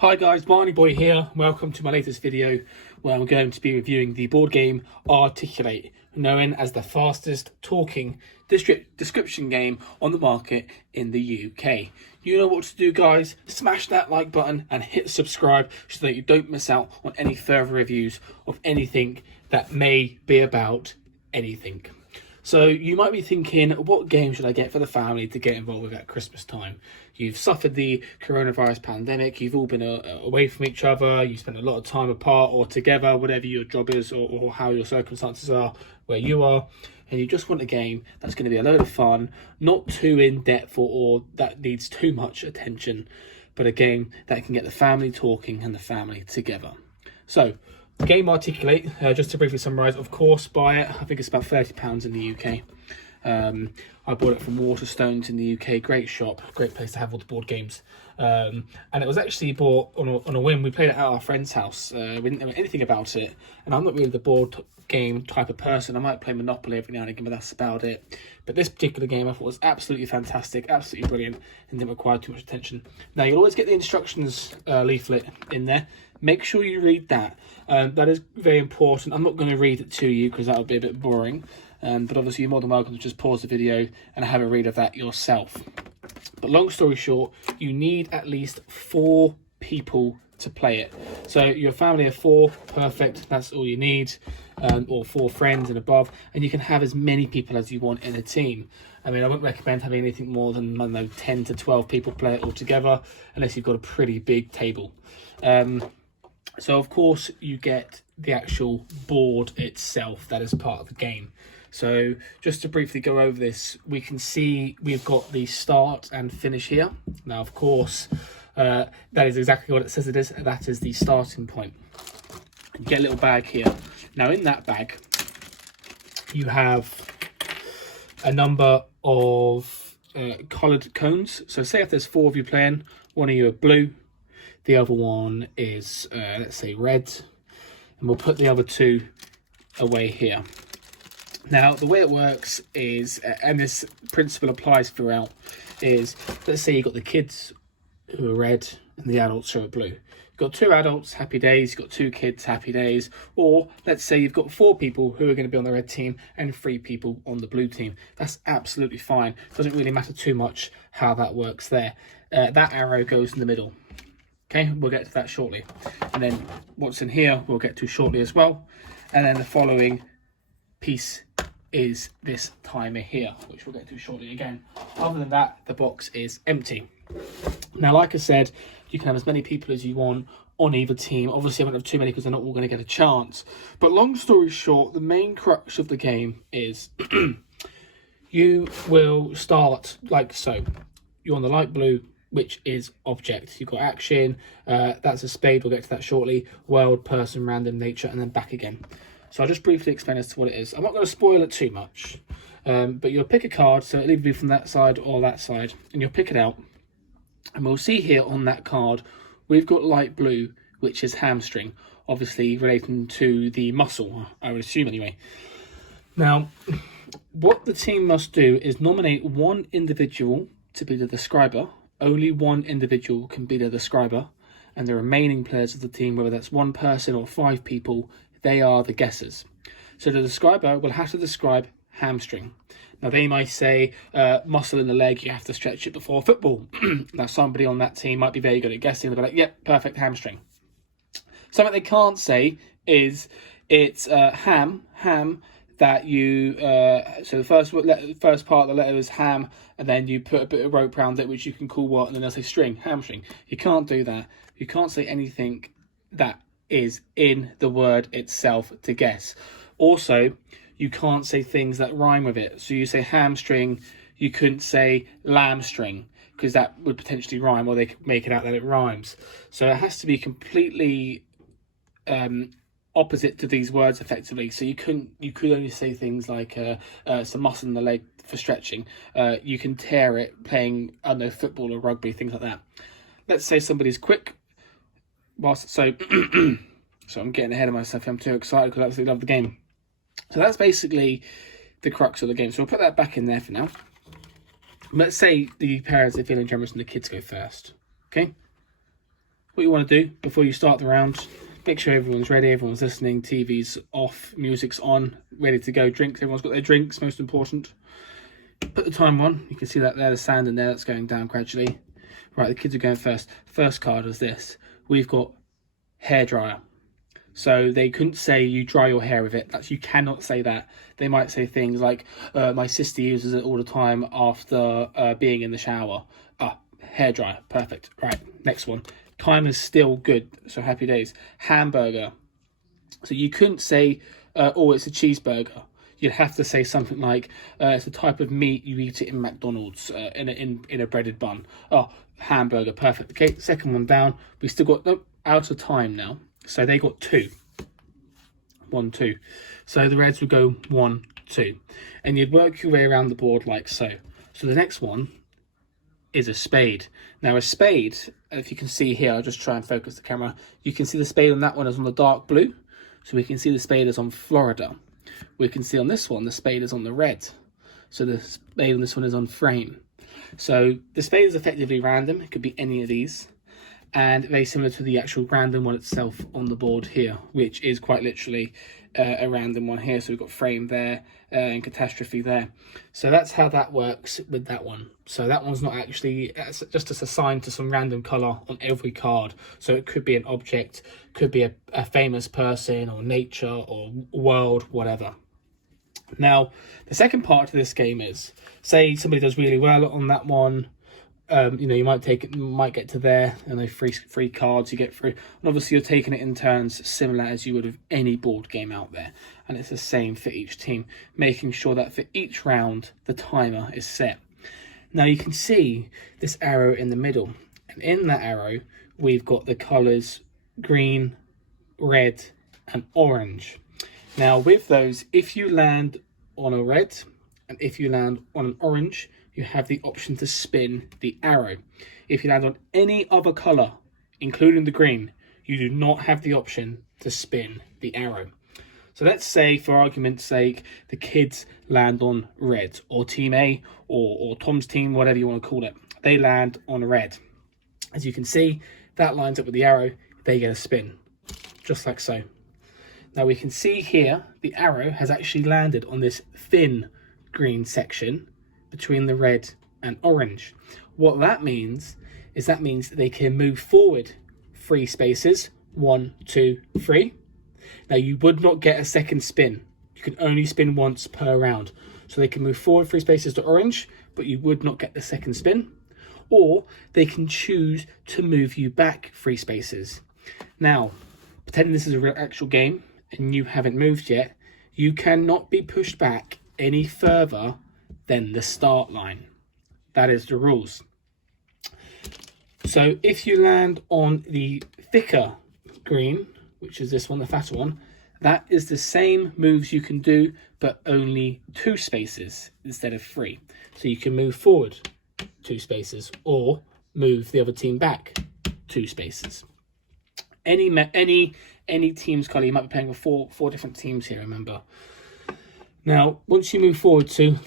Hi guys, Barney Boy here. Welcome to my latest video where I'm going to be reviewing the board game Articulate, known as the fastest talking description game on the market in the UK. You know what to do, guys. Smash that like button and hit subscribe so that you don't miss out on any further reviews of anything that may be about anything. So you might be thinking, what game should I get for the family to get involved with at Christmas time? You've suffered the coronavirus pandemic, you've all been away from each other, you spend a lot of time apart or together, whatever your job is or how your circumstances are where you are, and you just want a game that's going to be a load of fun, not too in-depth or that needs too much attention, but a game that can get the family talking and the family together. So, the game Articulate, just to briefly summarise, of course, buy it. I think it's about £30 in the UK. I bought it from Waterstones in the UK. Great shop, great place to have all the board games. And it was actually bought on a whim. We played it at our friend's house. We didn't know anything about it. And I'm not really the board game type of person. I might play Monopoly every now and again, but that's about it. But this particular game I thought was absolutely fantastic, absolutely brilliant, and didn't require too much attention. Now, you'll always get the instructions leaflet in there. Make sure you read that. That is very important. I'm not going to read it to you because that would be a bit boring. But obviously you're more than welcome to just pause the video and have a read of that yourself. But long story short, you need at least 4 people to play it. So your family of 4, perfect, that's all you need. Or 4 friends and above, and you can have as many people as you want in a team. I mean, I wouldn't recommend having anything more than, I don't know, 10 to 12 people play it all together, unless you've got a pretty big table. So of course you get the actual board itself that is part of the game. So just to briefly go over this, we can see we've got the start and finish here. Now, of course, that is exactly what it says it is. That is the starting point. You get a little bag here. Now, in that bag, you have a number of coloured cones. So say if there's 4 of you playing, one of you are blue, the other one is, let's say, red, and we'll put the other 2 away here. Now, the way it works is, and this principle applies throughout, is let's say you've got the kids who are red and the adults who are blue. You've got 2 adults, happy days. You've got 2 kids, happy days. Or let's say you've got 4 people who are going to be on the red team and 3 people on the blue team. That's absolutely fine. Doesn't really matter too much how that works there. That arrow goes in the middle. Okay, we'll get to that shortly. And then what's in here we'll get to shortly as well. And then the following piece is this timer here, which we'll get to shortly again. Other than that, the box is empty. Now, like I said, you can have as many people as you want on either team. Obviously, I won't have too many because they're not all going to get a chance. But long story short, the main crux of the game is you will start like so. You're on the light blue, which is object. You've got action, that's a spade, we'll get to that shortly, world, person, random, nature, and then back again. So I'll just briefly explain as to what it is. I'm not going to spoil it too much, but you'll pick a card, so it'll either be from that side or that side, and you'll pick it out. And we'll see here on that card, we've got light blue, which is hamstring, obviously relating to the muscle, I would assume anyway. Now, what the team must do is nominate 1 individual to be the describer. Only 1 individual can be the describer, and the remaining players of the team, whether that's 1 person or 5 people, they are the guessers. So the describer will have to describe hamstring. Now, they might say muscle in the leg, you have to stretch it before football. Now, somebody on that team might be very good at guessing. They'll be like, yep, perfect, hamstring. Something they can't say is it's ham that you, so the first part of the letter is ham, and then you put a bit of rope around it, which you can call what, and then they'll say string, hamstring. You can't do that. You can't say anything that is in the word itself to guess. Also, you can't say things that rhyme with it. So you say hamstring, you couldn't say lamstring, because that would potentially rhyme, or they could make it out that it rhymes. So it has to be completely opposite to these words effectively. So you could only say things like some muscle in the leg for stretching. You can tear it playing, I don't know, football or rugby, things like that. Let's say somebody's quick. So I'm getting ahead of myself. I'm too excited because I absolutely love the game. So that's basically the crux of the game. So we'll put that back in there for now. Let's say the parents are feeling generous and the kids go first. Okay. what you want to do before you start the round, make sure everyone's ready, everyone's listening, TV's off, music's on, ready to go, drinks, everyone's got their drinks, most important. Put the time on, you can see that there, the sand in there, that's going down gradually. Right, the kids are going first. First card is this. We've got hairdryer. So they couldn't say you dry your hair with it. You cannot say that. They might say things like, my sister uses it all the time after being in the shower. Hairdryer, perfect. Right, next one. Time is still good, so happy days. Hamburger. So you couldn't say, oh, it's a cheeseburger. You'd have to say something like, it's a type of meat, you eat it in McDonald's, in a breaded bun. Oh, hamburger, perfect. Okay, second one down. We still got, nope, out of time now. So they got 2. 1, 2. So the Reds would go 1, 2. And you'd work your way around the board like so. So the next one is a spade. Now a spade, if you can see here, I'll just try and focus the camera. You can see the spade on that one is on the dark blue. So we can see the spade is on Florida. We can see on this one, the spade is on the red. So the spade on this one is on frame. So the spade is effectively random. It could be any of these. And very similar to the actual random one itself on the board here, which is quite literally a random one here. So we've got frame there and catastrophe there. So that's how that works with that one. So that one's not actually, it's just assigned to some random colour on every card. So it could be an object, could be a famous person or nature or world, whatever. Now, the second part of this game is, say somebody does really well on that one. You might get to there, and those free cards you get through. And obviously you're taking it in turns similar as you would of any board game out there. And it's the same for each team, making sure that for each round, the timer is set. Now you can see this arrow in the middle. And in that arrow, we've got the colours green, red, and orange. Now with those, if you land on a red, and if you land on an orange, you have the option to spin the arrow. If you land on any other colour, including the green, you do not have the option to spin the arrow. So let's say, for argument's sake, the kids land on red, or Team A, or Tom's team, whatever you want to call it. They land on red. As you can see, that lines up with the arrow. They get a spin, just like so. Now we can see here, the arrow has actually landed on this thin green section between the red and orange. What that means is they can move forward 3 spaces, 1, 2, 3. Now you would not get a second spin. You can only spin once per round. So they can move forward 3 spaces to orange, but you would not get the second spin. Or they can choose to move you back 3 spaces. Now, pretending this is a real actual game and you haven't moved yet, you cannot be pushed back any further than the start line. That is the rules. So if you land on the thicker green, which is this one, the fatter one, that is the same moves you can do, but only 2 spaces instead of 3. So you can move forward 2 spaces or move the other team back 2 spaces. Any team's colour, you might be playing with four different teams here, remember. Now, once you move forward 2,